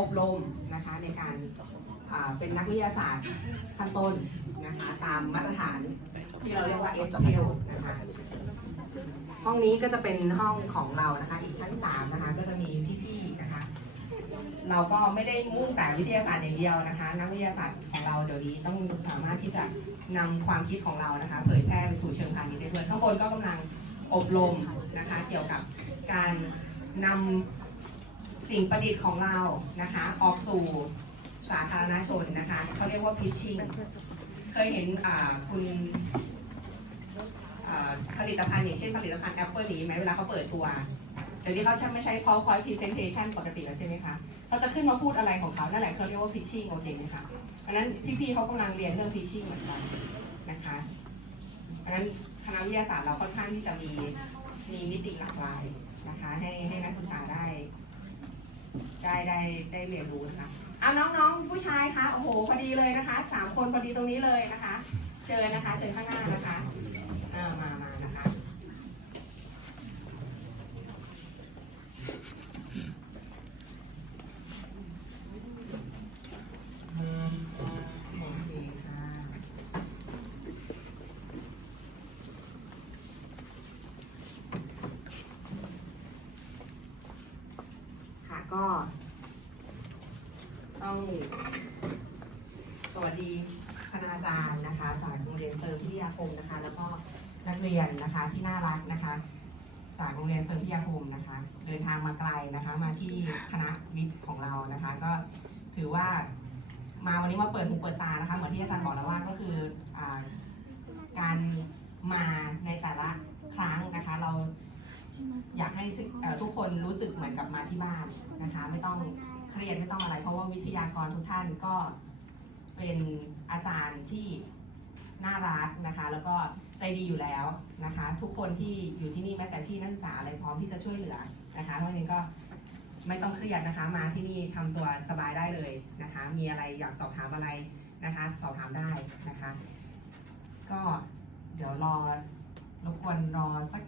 อบรมนะคะในการเป็นนักวิทยาศาสตร์ขั้นต้นนะคะตามมาตรฐานที่เราเรียกว่า SQL นะคะห้องนี้ก็จะเป็นห้องของเรานะคะอีกชั้น 3 นะคะก็จะมีพี่ๆนะคะ เราก็ไม่ได้มุ่งแต่วิทยาศาสตร์อย่างเดียวนะคะ นักวิทยาศาสตร์ของเราเดี๋ยวนี้ต้องสามารถที่จะนำความคิดของเรานะคะ เผยแพร่ไปสู่เชิงพาณิชย์ได้ด้วยข้างบนก็กำลังอบรมนะคะ เกี่ยวกับการนำ สิ่งประดิษฐ์ของเรานะคะออกสู่สาธารณชนนะคะเขาเรียกว่า pitching เคยเห็นคุณผลิตภัณฑ์อย่างเช่นผลิตภัณฑ์ Apple นี้ไหมเวลาเขาเปิดตัวเดี๋ยวนี้เขาใช้ไม่ใช้ PowerPoint Presentation ปกติแล้วใช่ไหมคะเขาจะขึ้นมาพูดอะไรของเขานั่นแหละเขาเรียกว่า pitching โอเคไหมคะเพราะนั้นพี่ๆเขากำลังเรียนเรื่อง pitching เหมือนกันนะคะเพราะฉะนั้นคณะวิทยาศาสตร์เราค่อนข้างที่จะมีมีมิติหลากหลายนะคะให้ให้นักศึกษาได้ ได้ได้ได้เรียนรู้นะคะเอาน้องๆผู้ชายคะโอ้โหพอดีเลยนะคะสามคนพอดีตรงนี้เลยนะคะ เจอนะคะเชิญข้างหน้านะคะ ก็ ต้อง สวัสดีคณาจารย์นะคะ จากโรงเรียนเสริมพิทยาคมนะคะ แล้วก็นักเรียนนะคะที่น่ารักนะคะ จากโรงเรียนเสริมพิทยาคมนะคะ เดินทางมาไกลนะคะ มาที่คณะวิทย์ของเรานะคะ ก็ถือว่ามาวันนี้มาเปิดหูเปิดตานะคะ เหมือนที่อาจารย์บอกแล้วว่าก็คืออการมาในแต่ละครั้งนะคะ เราอยากให้ทุกคนรู้สึกเหมือนกับมาที่บ้าน นะคะ ไม่ต้องเครียดไม่ต้องอะไร เพราะว่าวิทยากรทุกท่านก็เป็นอาจารย์ที่น่ารักนะคะ แล้วก็ใจดีอยู่แล้วนะคะ ทุกคนที่อยู่ที่นี่แม้แต่ที่นักศึกษาอะไรพร้อมที่จะช่วยเหลือนะคะเพราะฉะนั้นก็ไม่ต้องเครียดนะคะมาที่นี่ทำตัวสบายได้เลยนะคะ มีอะไรอยากสอบถามอะไรนะคะ สอบถามได้นะคะ ก็เดี๋ยวรอรบกวนรอสัก